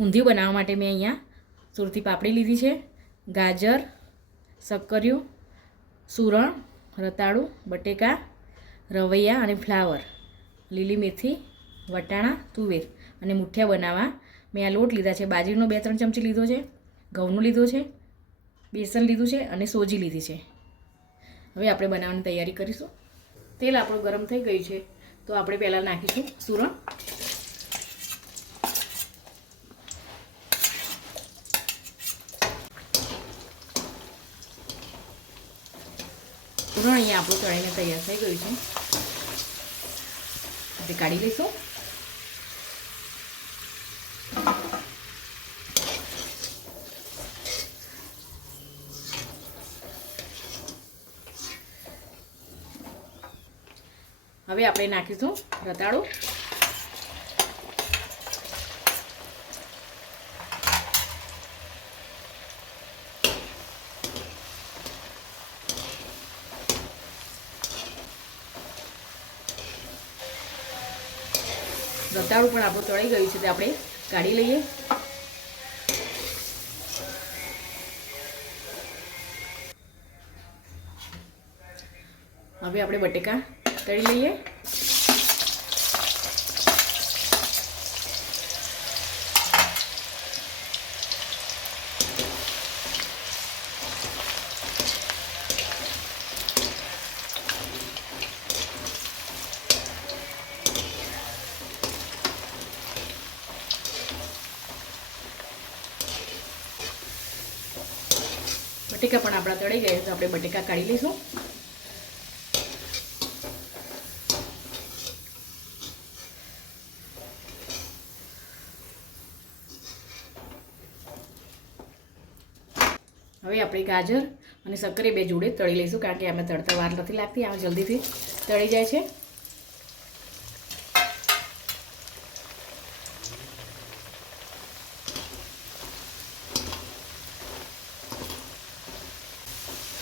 ઊંધિયું બનાવવા માટે મેં અહીંયા સુરતી પાપડી લીધી છે, ગાજર, શક્કરિયું, સૂરણ, રતાળું, બટેકા, રવૈયા અને ફ્લાવર, લીલી મેથી, વટાણા, તુવેર અને મુઠિયા બનાવવા મેં આ લોટ લીધા છે. બાજરીનો 2-3 ચમચી લીધો છે, ઘઉંનો લીધો છે, બેસન લીધું છે અને સોજી લીધી છે. હવે આપણે બનાવવાની તૈયારી કરીશું. તેલ આપણું ગરમ થઈ ગયું છે તો આપણે પહેલાં નાખીશું સૂરણ. સૂરણ અહીંયા આપણું તળીને તૈયાર થઈ ગયું છે. આપણે કાઢી લઈશું. હવે આપણે નાખીશું રતાળું. રતાળું પણ આપણું તળાઈ ગયું છે તે આપણે કાઢી લઈએ. હવે આપણે બટેકા તળી લઈએ. બટેકા પણ આપણા તળી ગયા તો આપણે બટેકા કાઢી લઈશું. હવે આપણે ગાજર અને શક્કરી બે જોડે તળી લઈશું, કારણ કે આમાં તળતા વાર નથી લાગતી, આમાં જલ્દીથી તળી જાય છે.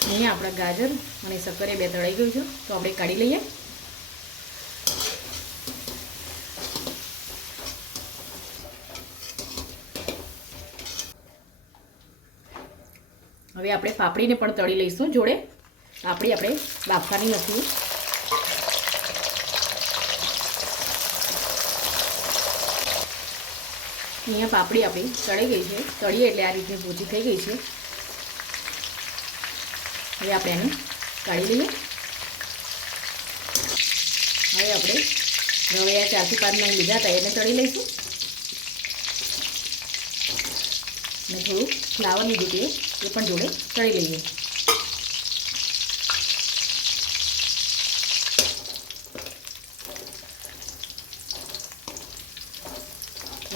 અહીંયા આપણા ગાજર અને શક્કરી બે તળાઈ ગયું છે તો આપણે કાઢી લઈએ. હવે આપણે પાપડીને પણ તળી લઈશું જોડે. પાપડી આપણે બાફવાની નથી. અહીંયા પાપડી આપણી તળી ગઈ છે. તળીએ એટલે આ રીતે ભૂજી થઈ ગઈ છે. હવે આપણે એને કાઢી લઈએ. હવે આપણે રવૈયા 4 થી 5 નંગ લીધા હતા એને તળી લઈશું અને થોડું ફ્લાવર લીધું હતું એ પણ જોડે તળી લઈએ.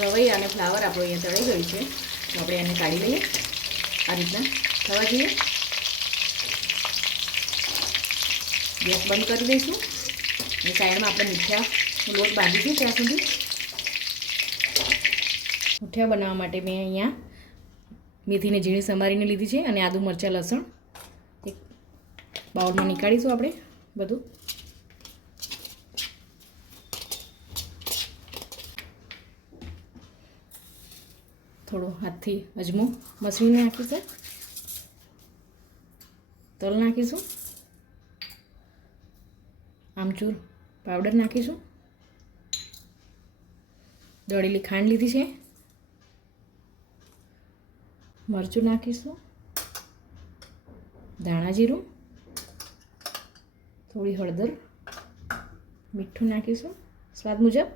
રવૈયા અને ફ્લાવર આપણું અહીંયા તળી ગયું છે તો આપણે એને કાઢી લઈએ. આ રીતના થવા જોઈએ. ગેસ બંધ કરી દઈશું અને સાઈડમાં આપણે મુઠિયાનો લોટ બાંધીશું. ત્યાં સુધી મુઠિયા બનાવવા માટે મેં અહીંયા મેથીને ઝીણી સમારીને લીધી છે અને આદુ, મરચાં, લસણ એક બાઉલમાં નીકાળીશું આપણે બધું. થોડો હાથથી અજમો મસળીને નાખીશું. તલ નાખીશું. આમચૂર પાવડર નાખીશું. દળેલી ખાંડ લીધી છે. મરચું નાખીશું. ધાણા જીરું, થોડી હળદર, મીઠું નાખીશું સ્વાદ મુજબ.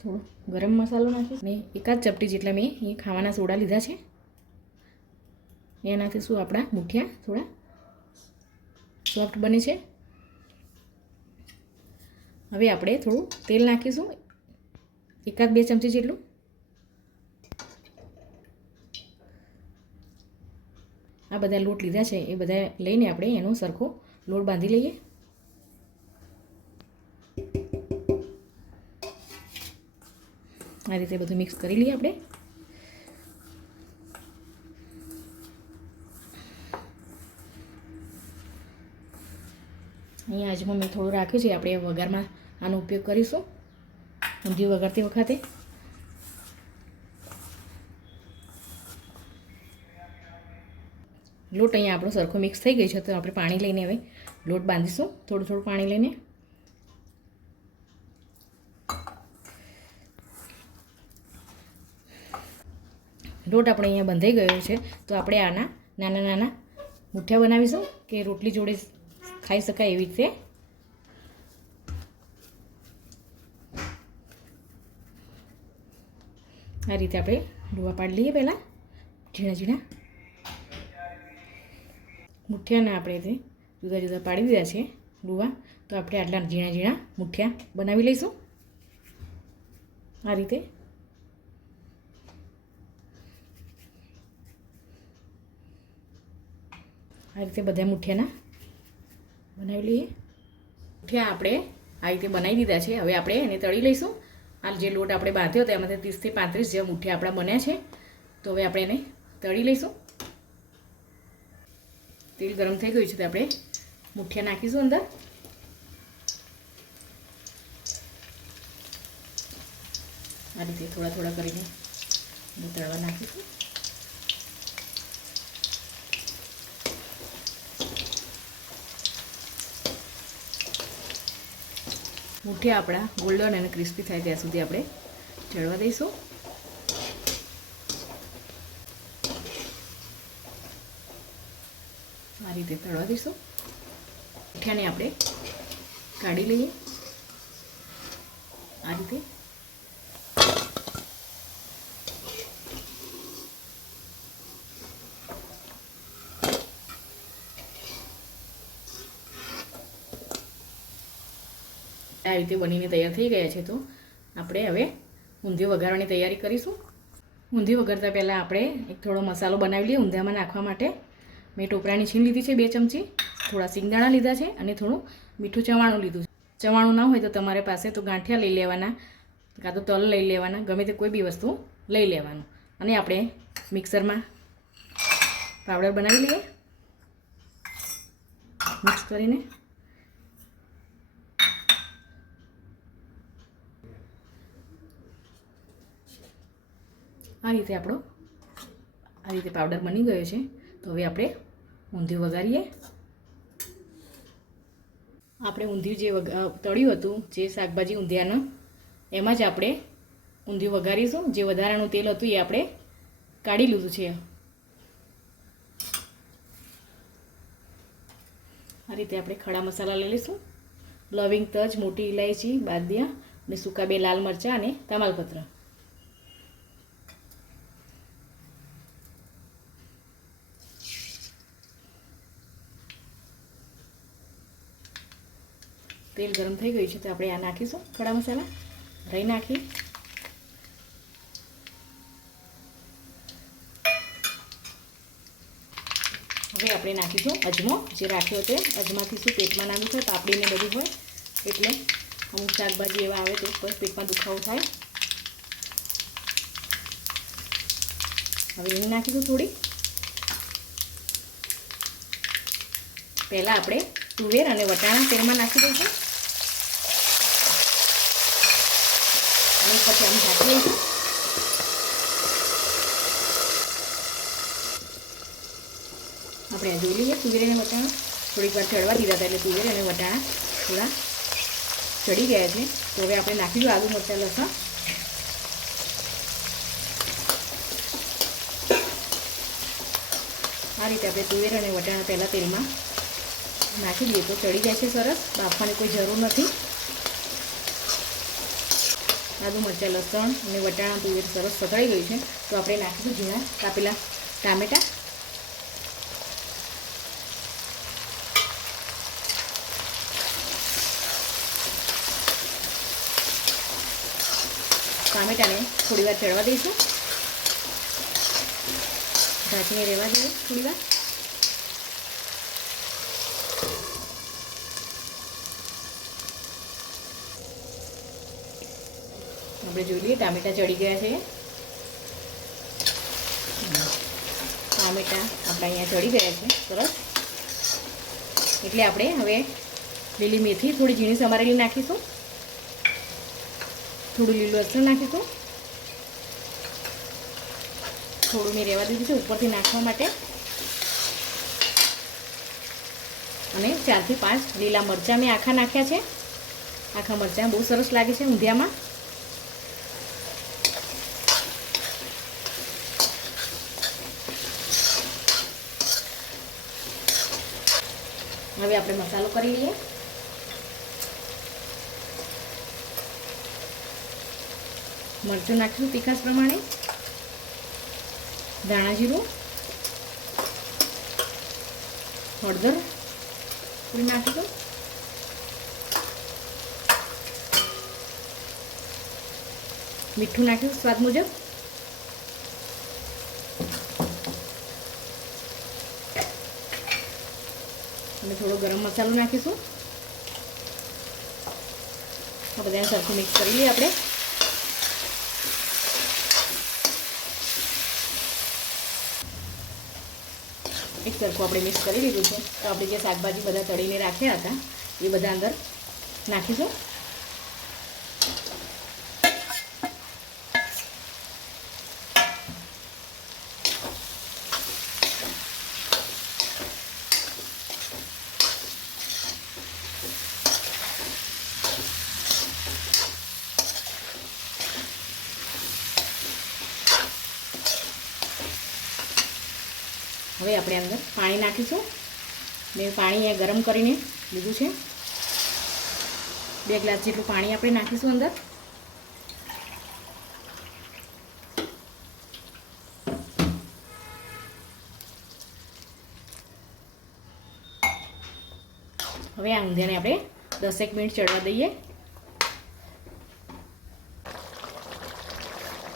થોડો ગરમ મસાલો નાખીશું. મેં એકાદ ચપટી જેટલા મેં એ ખાવાના સોડા લીધા છે. એ નાખીશું. આપણા મુઠિયા થોડા સોફ્ટ બને છે. હવે આપણે થોડું તેલ નાખીશું, 1-2 ચમચી જેટલું. આ બધા લોટ લીધા છે એ બધા લઈને આપણે એનો સરખો લોટ બાંધી લઈએ. આ રીતે બધું મિક્સ કરી લઈએ આપણે. અહીંયા આજમાં મેં થોડું રાખ્યું છે. આપણે વઘારમાં આનો ઉપયોગ કરીશું. ઊંધિયું વઘારતી વખતે લોટ અહીંયા આપણો સરખો મિક્સ થઈ ગઈ છે, તો આપણે પાણી લઈને હવે લોટ બાંધીશું. થોડું થોડું પાણી લઈને લોટ આપણે અહીંયા બંધાઈ ગયો છે, તો આપણે આના નાના નાના મુઠ્ઠિયા બનાવીશું કે રોટલી જોડે ખાઈ શકાય એવી રીતે. આ રીતે આપણે ડોવા પાડી લઈએ. પહેલાં ઝીણા ઝીણા મુઠ્ઠિયાને આપણે તે જુદા જુદા પાડી દીધા છે ડોવા, તો આપણે આટલા ઝીણા ઝીણા મુઠ્ઠિયા બનાવી લઈશું. આ રીતે બધા મુઠ્ઠિયાના બનાવી લઈએ. મુઠ્ઠિયા આપણે આ રીતે બનાવી દીધા છે. હવે આપણે એને તળી લઈશું. આ જે લોટ આપણે બાંધ્યો હતો એમાંથી 30 થી 35 જેવા મુઠ્ઠિયા આપણા બન્યા છે, તો હવે આપણે એને તળી લઈશું. તેલ ગરમ થઈ ગયું છે, તો આપણે મુઠ્ઠિયા નાખીશું અંદર. આ રીતે થોડા થોડા કરીને તળવા નાખીશું. મુઠ્ઠિયા આપણા ગોલ્ડન અને ક્રિસ્પી થાય ત્યાં સુધી આપણે ચડવા દઈશું. આ રીતે તળવા દઈશું. મુઠ્ઠિયાને આપણે કાઢી લઈએ. આ રીતે બનીને તૈયાર થઈ ગયા છે, તો આપણે હવે ઊંધિયું વઘારવાની તૈયારી કરીશું. ઊંધિયું વઘારતા પહેલાં આપણે એક થોડો મસાલો બનાવી લઈએ ઊંધિયામાં નાખવા માટે. મેં ટોપરાની છીણ લીધી છે 2 ચમચી, થોડા સિંગદાણા લીધા છે અને થોડું મીઠું ચવાણું લીધું છે. ચવાણું ના હોય તો તમારે પાસે તો ગાંઠિયા લઈ લેવાના, કાં તો તલ લઈ લેવાના, ગમે તે કોઈ બી વસ્તુ લઈ લેવાનું. અને આપણે મિક્સરમાં પાવડર બનાવી લઈએ. મિક્સ કરીને આ રીતે પાવડર બની ગયો છે. તો હવે આપણે ઊંધિયું વઘારીએ. આપણે ઊંધિયું જે તળ્યું હતું, જે શાકભાજી ઊંધિયાનું, એમાં જ આપણે ઊંધિયું વઘારીશું. જે વધારાનું તેલ હતું એ આપણે કાઢી લીધું છે. આ રીતે આપણે ખડા મસાલા લઈ લઈશું. લવિંગ, તજ, મોટી ઇલાયચી, બાદિયા અને સૂકા 2 લાલ મરચાં અને તમાલપત્ર. તેલ ગરમ થઈ ગયું છે, તો આપણે આ નાખીશું ખડા મસાલા. રાઈ નાખી. હવે આપણે નાખીશું અજમો, જે રાખ્યો છે. અજમાથી શું પેટમાં નાનું થાય, પાપડીને બધું હોય એટલે અમુક શાકભાજી એવા આવે તો પેટમાં દુખાવો થાય. હવે હિંગ નાખીશું થોડી. પહેલાં આપણે તુવેર અને વટાણા તેલમાં નાખી દઈશું અને પછી આમ ઢાંકી લઈશું. આપણે આ જોઈ લઈએ. તુવેર અને વટાણા થોડીક વાર ચડવા દીધા હતા, એટલે તુવેર અને વટાણા થોડા ચડી ગયા છે. તો હવે આપણે નાખીશું આદુ, મરચાં, લસણ. આ રીતે આપણે તુવેર અને વટાણા પહેલાં તેલમાં નાખી દઈએ તો ચડી જાય છે સરસ. બાફવાની કોઈ જરૂર નથી. આદુ, મરચાં, લસણ અને વટાણા, તુવેર સરસ સતળાઈ ગયું છે, તો આપણે નાખીશું ઝીણા કાપેલા ટામેટાં. ટામેટાને થોડી વાર ચડવા દઈશું. ઢાંકીને રહેવા દઈએ થોડી વાર. આપણે જોઈ લઈએ ટામેટાં ચડી ગયા છે. ટામેટાં આપણા અહીંયા ચડી ગયા છે સરસ. એટલે આપણે હવે લીલી મેથી થોડી ઝીણી સમારેલી નાખીશું. થોડું લીલું લસણ નાખીશું. થોડું મેં રહેવા દીધું છે ઉપરથી નાખવા માટે. અને 4 થી 5 લીલા મરચાં મેં આખા નાખ્યા છે. આખા મરચાં બહુ સરસ લાગે છે ઊંધિયામાં. હવે આપણે મસાલો કરી લઈએ. મરચું નાખીશું તીખાશ પ્રમાણે. ધાણા જીરું, હળદર થોડી નાખીશું. મીઠું નાખીશું સ્વાદ મુજબ. અને થોડો ગરમ મસાલો નાખીશું. આ બધાને સરખું મિક્સ કરી લઈએ આપણે. એક સરખું આપણે મિક્સ કરી લીધું છે. તો આપણે જે શાકભાજી બધા તળીને રાખ્યા હતા એ બધા અંદર નાખીશું. હવે આપણે અંદર પાણી નાખીશું. મેં પાણી ગરમ કરીને લીધું છે. 2 ગ્લાસ જેટલું પાણી આપણે નાખીશું અંદર. હવે આ ઊંધિયાને આપણે 10 મિનિટ ચડવા દઈએ.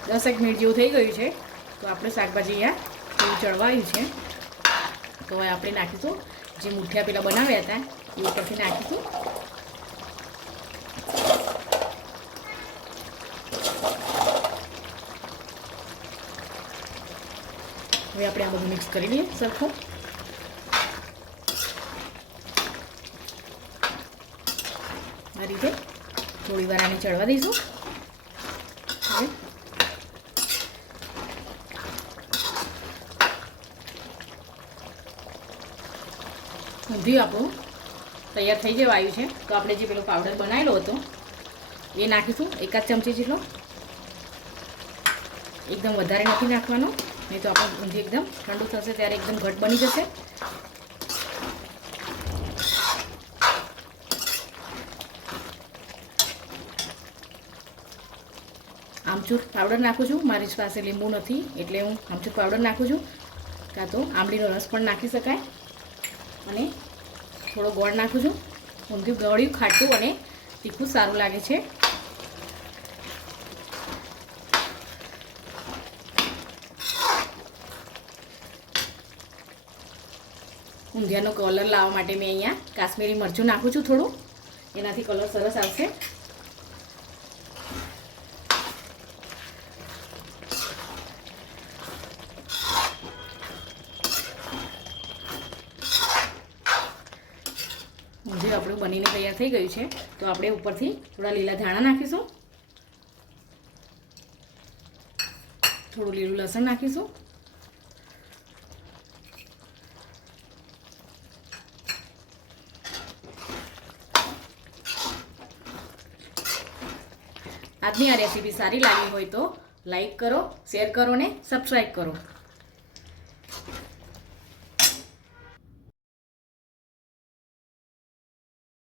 10 મિનિટ જેવું થઈ ગયું છે. તો આપણે શાકભાજી અહીંયા ચડવાયું છે. તો હવે આપણે નાખીશું જે મુઠિયા પેલા બનાવ્યા હતા એ ઉપરથી નાખીશું. હવે આપણે આ બધું મિક્સ કરી લઈએ સરખું. આ રીતે થોડી વાર આને ચડવા દઈશું. હવે ઊંધિયું આપણું તૈયાર થઈ જવા આવ્યું છે. તો આપણે જે પેલો પાવડર બનાવેલો હતો એ નાખીશું 1 ચમચી જેટલો. એકદમ વધારે નથી નાખવાનો, નહીં તો આપણું ઊંધિયું એકદમ ઠંડુ થશે ત્યારે એકદમ ઘટ બની જશે. આમચૂર પાવડર નાખું છું. મારી પાસે લીંબુ નથી એટલે હું આમચૂર પાવડર નાખું છું. કાં તો આંબલીનો રસ પણ નાખી શકાય. અને થોડો ગોળ નાખું છું. ઊંધિયું ગળ્યું ખાટું અને તીખું સારું લાગે છે. ઊંધિયાનો કલર લાવવા માટે મેં અહીંયા કાશ્મીરી મરચું નાખું છું થોડું. એનાથી કલર સરસ આવશે. ઊંધિયું આપણું બનીને તૈયાર થઈ ગયું છે. તો આપણે ઉપરથી થોડા લીલા ધાણા નાખીશું. થોડું લીલું લસણ નાખીશું. આજની આ રેસીપી સારી લાગી હોય તો લાઈક કરો, શેર કરો ને સબસ્ક્રાઈબ કરો.